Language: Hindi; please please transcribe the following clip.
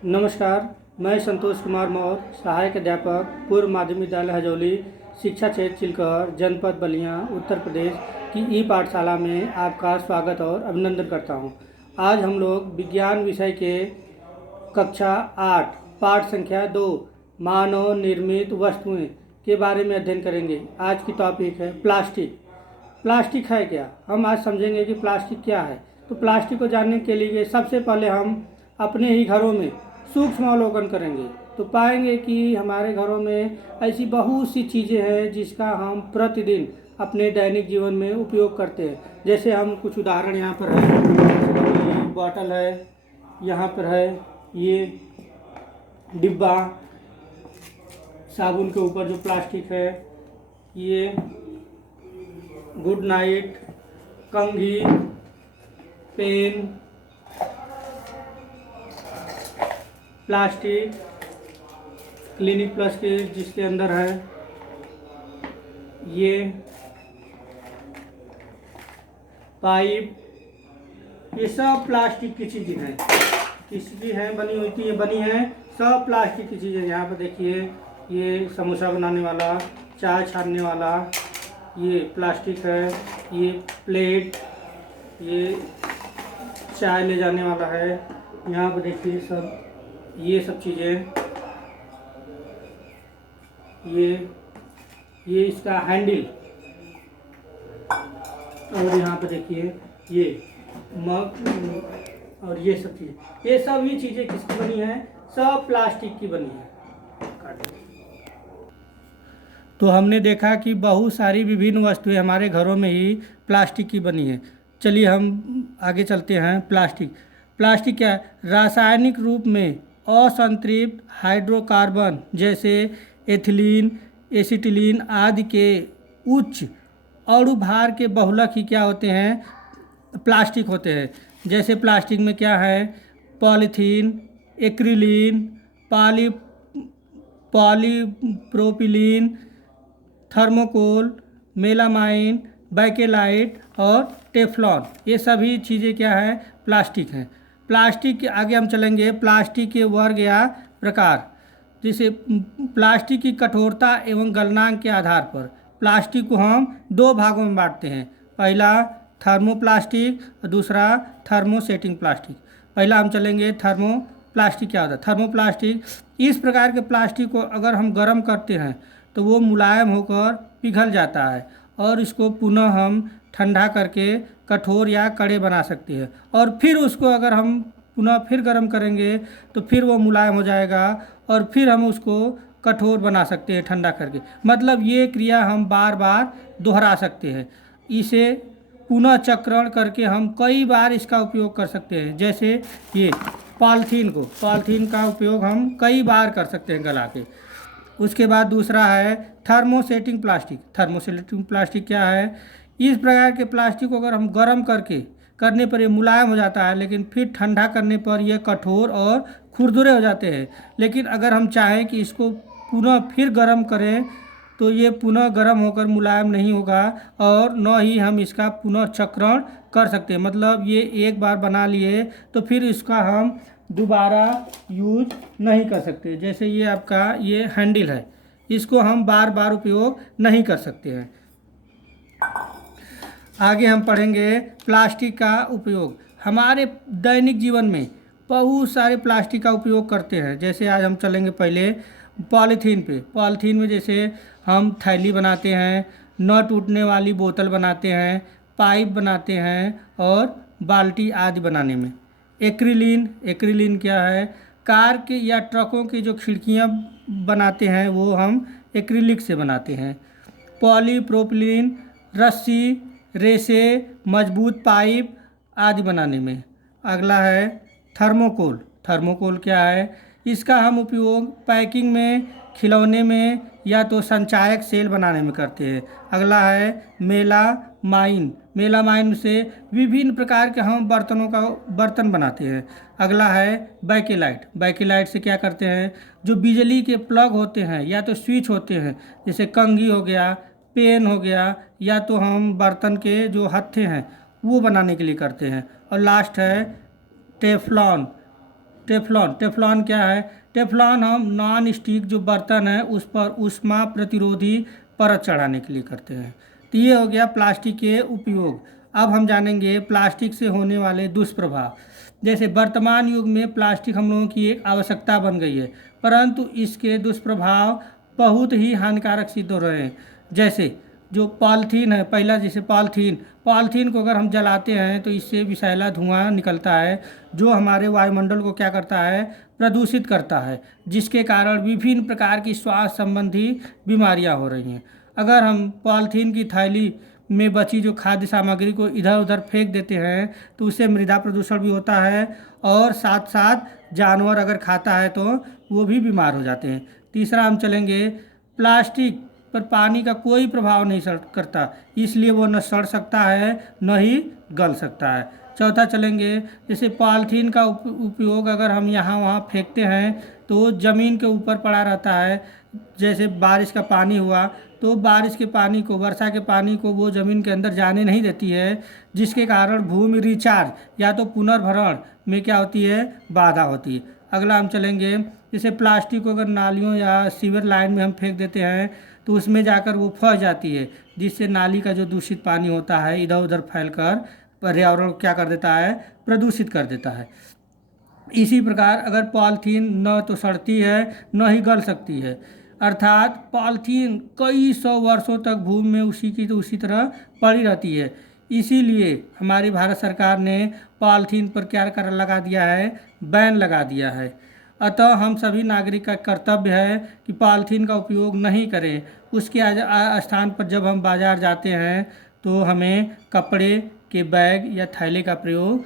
नमस्कार। मैं संतोष कुमार मौर्य, सहायक अध्यापक, पूर्व माध्यमिक विद्यालय हजौली, शिक्षा क्षेत्र चिलकर, जनपद बलिया, उत्तर प्रदेश की ई पाठशाला में आपका स्वागत और अभिनंदन करता हूं। आज हम लोग विज्ञान विषय के कक्षा 8 पाठ संख्या 2 मानव निर्मित वस्तुएं के बारे में अध्ययन करेंगे। आज की टॉपिक है प्लास्टिक। प्लास्टिक है क्या? हम आज समझेंगे कि प्लास्टिक क्या है। तो प्लास्टिक को जानने के लिए सबसे पहले हम अपने ही घरों में सूक्ष्म अवलोकन करेंगे तो पाएंगे कि हमारे घरों में ऐसी बहुत सी चीज़ें हैं जिसका हम प्रतिदिन अपने दैनिक जीवन में उपयोग करते हैं। जैसे हम कुछ उदाहरण यहाँ पर है, ये बॉटल है, यहाँ पर है ये डिब्बा, साबुन के ऊपर जो प्लास्टिक है, ये गुड नाइट, कंघी, पेन, प्लास्टिक, क्लिनिक प्लस के जिसके अंदर है ये पाइप, ये सब प्लास्टिक की चीज़ें हैं। किसकी हैं बनी हुई थी? ये बनी है सब प्लास्टिक की चीज़ें। यहाँ पर देखिए ये समोसा बनाने वाला, चाय छानने वाला, ये प्लास्टिक है, ये प्लेट, ये चाय ले जाने वाला है। यहाँ पर देखिए सब ये सब चीज़ें, ये इसका हैंडल, और यहाँ पे देखिए ये मग और ये सब चीज़ें, ये सभी चीज़ें किसकी बनी है? सब प्लास्टिक की बनी है। तो हमने देखा कि बहुत सारी विभिन्न वस्तुएं हमारे घरों में ही प्लास्टिक की बनी है। चलिए हम आगे चलते हैं। प्लास्टिक क्या है? रासायनिक रूप में असंतृप्त हाइड्रोकार्बन जैसे एथिलीन, एसिटिलीन आदि के उच्च अणु भार के बहुलक ही क्या होते हैं? प्लास्टिक होते हैं। जैसे प्लास्टिक में क्या है? Polythene, acrylene, polypropylene, thermocol, melamine, bakelite और टेफ्लॉन, ये सभी चीज़ें क्या है? प्लास्टिक हैं। प्लास्टिक के आगे हम चलेंगे। प्लास्टिक के वर्ग या प्रकार, जैसे प्लास्टिक की कठोरता एवं गलनांक के आधार पर प्लास्टिक को हम दो भागों में बांटते हैं। पहला थर्मोप्लास्टिक और दूसरा थर्मोसेटिंग प्लास्टिक। पहला हम चलेंगे थर्मोप्लास्टिक क्या होता है। थर्मोप्लास्टिक, इस प्रकार के प्लास्टिक को अगर हम गर्म करते हैं तो वो मुलायम होकर पिघल जाता है और इसको पुनः हम ठंडा करके कठोर या कड़े बना सकते हैं, और फिर उसको अगर हम पुनः फिर गर्म करेंगे तो फिर वो मुलायम हो जाएगा और फिर हम उसको कठोर बना सकते हैं ठंडा करके। मतलब ये क्रिया हम बार बार दोहरा सकते हैं। इसे पुनः चक्रण करके हम कई बार इसका उपयोग कर सकते हैं। जैसे ये पॉलीथीन का उपयोग हम कई बार कर सकते हैं गला के। उसके बाद दूसरा है थर्मोसेटिंग प्लास्टिक। थर्मोसेटिंग प्लास्टिक क्या है? इस प्रकार के प्लास्टिक को अगर हम गर्म करने पर ये मुलायम हो जाता है, लेकिन फिर ठंडा करने पर यह कठोर और खुरदुरे हो जाते हैं। लेकिन अगर हम चाहें कि इसको पुनः फिर गर्म करें तो ये पुनः गर्म होकर मुलायम नहीं होगा और न ही हम इसका पुनः चक्रण कर सकते हैं। मतलब ये एक बार बना लिए तो फिर इसका हम दोबारा यूज नहीं कर सकते। जैसे ये आपका ये हैंडल है, इसको हम बार बार उपयोग नहीं कर सकते हैं। आगे हम पढ़ेंगे प्लास्टिक का उपयोग। हमारे दैनिक जीवन में बहुत सारे प्लास्टिक का उपयोग करते हैं। जैसे आज हम चलेंगे पहले पॉलीथीन पे। पॉलीथीन में जैसे हम थैली बनाते हैं, न टूटने वाली बोतल बनाते हैं, पाइप बनाते हैं और बाल्टी आदि बनाने में। एक्रिलीन क्या है? कार के या ट्रकों की जो खिड़कियां बनाते हैं वो हम एक्रिलिक से बनाते हैं। पॉलीप्रोपिलीन रस्सी, रेसे, मजबूत पाइप आदि बनाने में। अगला है थर्मोकोल क्या है? इसका हम उपयोग पैकिंग में, खिलौने में या तो संचायक सेल बनाने में करते हैं। अगला है मेलामाइन से विभिन्न प्रकार के हम बर्तन बनाते हैं। अगला है बैकेलाइट से क्या करते हैं? जो बिजली के प्लग होते हैं या तो स्विच होते हैं, जैसे कंघी हो गया, पेन हो गया, या तो हम बर्तन के जो हत्थे हैं वो बनाने के लिए करते हैं। और लास्ट है टेफ्लॉन। टेफ्लॉन। टेफ्लॉन क्या है? टेफ्लॉन हम नॉन स्टिक जो बर्तन है उस पर ऊष्मा प्रतिरोधी परत चढ़ाने के लिए करते हैं। तो ये हो गया प्लास्टिक के उपयोग। अब हम जानेंगे प्लास्टिक से होने वाले दुष्प्रभाव। जैसे वर्तमान युग में प्लास्टिक हम लोगों की एक आवश्यकता बन गई है, परंतु इसके दुष्प्रभाव बहुत ही हानिकारक सिद्ध हो रहे हैं। जैसे जो पॉलीथीन है, पहला जैसे पॉलीथीन को अगर हम जलाते हैं तो इससे विषैला धुआं निकलता है, जो हमारे वायुमंडल को क्या करता है? प्रदूषित करता है, जिसके कारण विभिन्न प्रकार की स्वास्थ्य संबंधी बीमारियां हो रही हैं। अगर हम पॉलीथीन की थैली में बची जो खाद्य सामग्री को इधर उधर फेंक देते हैं तो उससे मृदा प्रदूषण भी होता है, और साथ साथ जानवर अगर खाता है तो वो भी बीमार हो जाते हैं। तीसरा हम चलेंगे, प्लास्टिक पर पानी का कोई प्रभाव नहीं करता, इसलिए वो न सड़ सकता है न ही गल सकता है। चौथा चलेंगे, जैसे पॉलीथीन का उपयोग अगर हम यहाँ वहाँ फेंकते हैं तो ज़मीन के ऊपर पड़ा रहता है। जैसे बारिश का पानी हुआ तो बारिश के पानी को, वर्षा के पानी को वो ज़मीन के अंदर जाने नहीं देती है, जिसके कारण भूमि रिचार्ज या तो पुनर्भरण में क्या होती है? बाधा होती है। अगला हम चलेंगे, जैसे प्लास्टिक को अगर नालियों या सीवर लाइन में हम फेंक देते हैं तो उसमें जाकर वो फंस जाती है, जिससे नाली का जो दूषित पानी होता है इधर उधर फैलकर पर्यावरण को क्या कर देता है? प्रदूषित कर देता है। इसी प्रकार अगर पॉलीथीन न तो सड़ती है न ही गल सकती है, अर्थात पॉलीथीन कई सौ वर्षों तक भूमि में उसी की तो उसी तरह पड़ी रहती है। इसीलिए हमारी भारत सरकार ने पॉलीथीन पर क्या कर लगा दिया है? बैन लगा दिया है। अतः हम सभी नागरिक का कर्तव्य है कि पॉलीथीन का उपयोग नहीं करें। उसके स्थान पर जब हम बाज़ार जाते हैं तो हमें कपड़े के बैग या थैले का प्रयोग